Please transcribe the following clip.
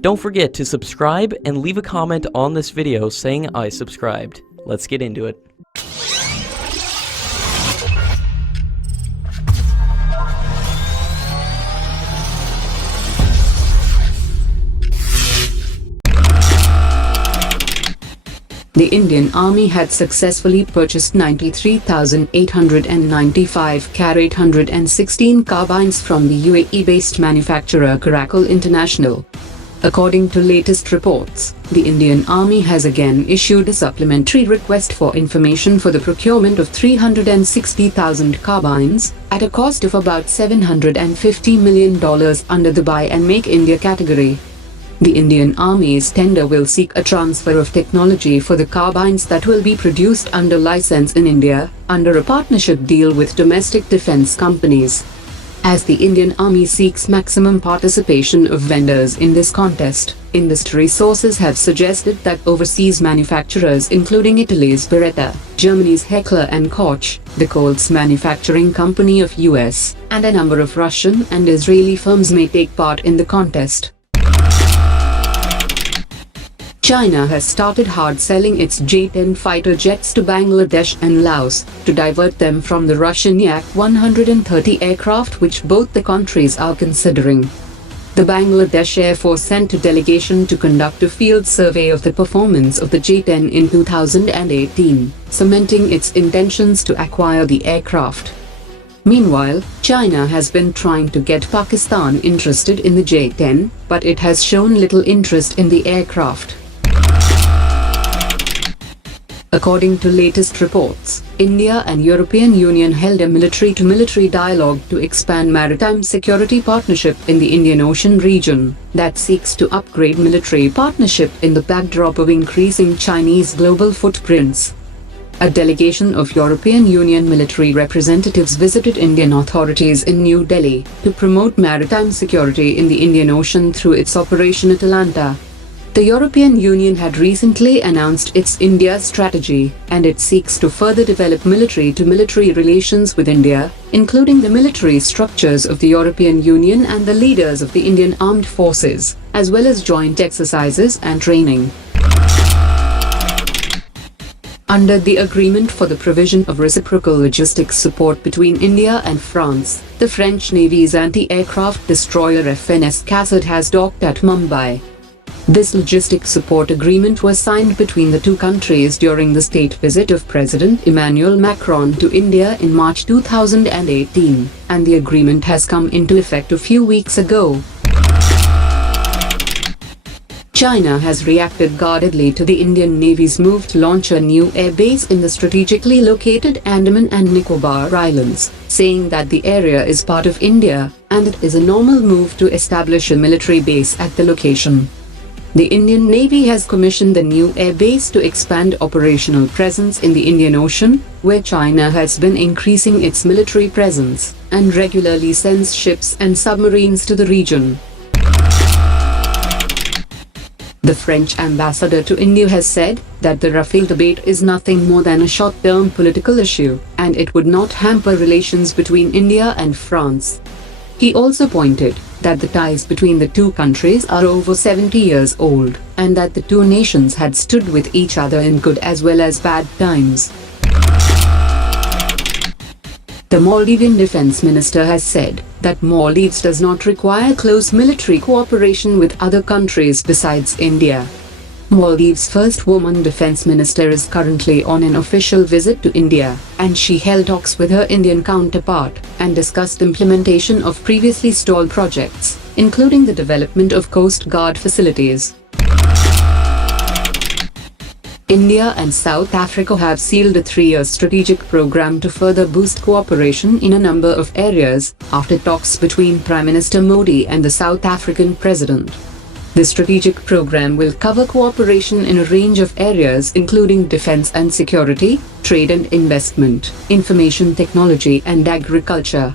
Don't forget to subscribe and leave a comment on this video saying I subscribed. Let's get into it. The Indian Army had successfully purchased 93,895 Car-816 carbines from the UAE-based manufacturer Caracal International. According to latest reports, the Indian Army has again issued a supplementary request for information for the procurement of 360,000 carbines, at a cost of about $750 million under the Buy and Make India category. The Indian Army's tender will seek a transfer of technology for the carbines that will be produced under license in India, under a partnership deal with domestic defense companies. As the Indian Army seeks maximum participation of vendors in this contest, industry sources have suggested that overseas manufacturers including Italy's Beretta, Germany's Heckler & Koch, the Colts manufacturing company of US, and a number of Russian and Israeli firms may take part in the contest. China has started hard selling its J-10 fighter jets to Bangladesh and Laos, to divert them from the Russian YAK-130 aircraft which both the countries are considering. The Bangladesh Air Force sent a delegation to conduct a field survey of the performance of the J-10 in 2018, cementing its intentions to acquire the aircraft. Meanwhile, China has been trying to get Pakistan interested in the J-10, but it has shown little interest in the aircraft. According to latest reports, India and European Union held a military-to-military dialogue to expand maritime security partnership in the Indian Ocean region that seeks to upgrade military partnership in the backdrop of increasing Chinese global footprints. A delegation of European Union military representatives visited Indian authorities in New Delhi to promote maritime security in the Indian Ocean through its Operation Atalanta. The European Union had recently announced its India strategy, and it seeks to further develop military-to-military relations with India, including the military structures of the European Union and the leaders of the Indian Armed Forces, as well as joint exercises and training. Under the agreement for the provision of reciprocal logistics support between India and France, the French Navy's anti-aircraft destroyer FNS Cassard has docked at Mumbai. This logistic support agreement was signed between the two countries during the state visit of President Emmanuel Macron to India in March 2018, and the agreement has come into effect a few weeks ago. China has reacted guardedly to the Indian Navy's move to launch a new air base in the strategically located Andaman and Nicobar Islands, saying that the area is part of India, and it is a normal move to establish a military base at the location. The Indian Navy has commissioned the new air base to expand operational presence in the Indian Ocean, where China has been increasing its military presence, and regularly sends ships and submarines to the region. The French ambassador to India has said that the Rafale debate is nothing more than a short-term political issue, and it would not hamper relations between India and France. He also pointed that the ties between the two countries are over 70 years old, and that the two nations had stood with each other in good as well as bad times. The Maldivian defense minister has said that Maldives does not require close military cooperation with other countries besides India. Maldives' first woman defense minister is currently on an official visit to India, and she held talks with her Indian counterpart and discussed implementation of previously stalled projects, including the development of Coast Guard facilities. India and South Africa have sealed a 3-year strategic program to further boost cooperation in a number of areas, after talks between Prime Minister Modi and the South African President. The strategic program will cover cooperation in a range of areas including defense and security, trade and investment, information technology and agriculture.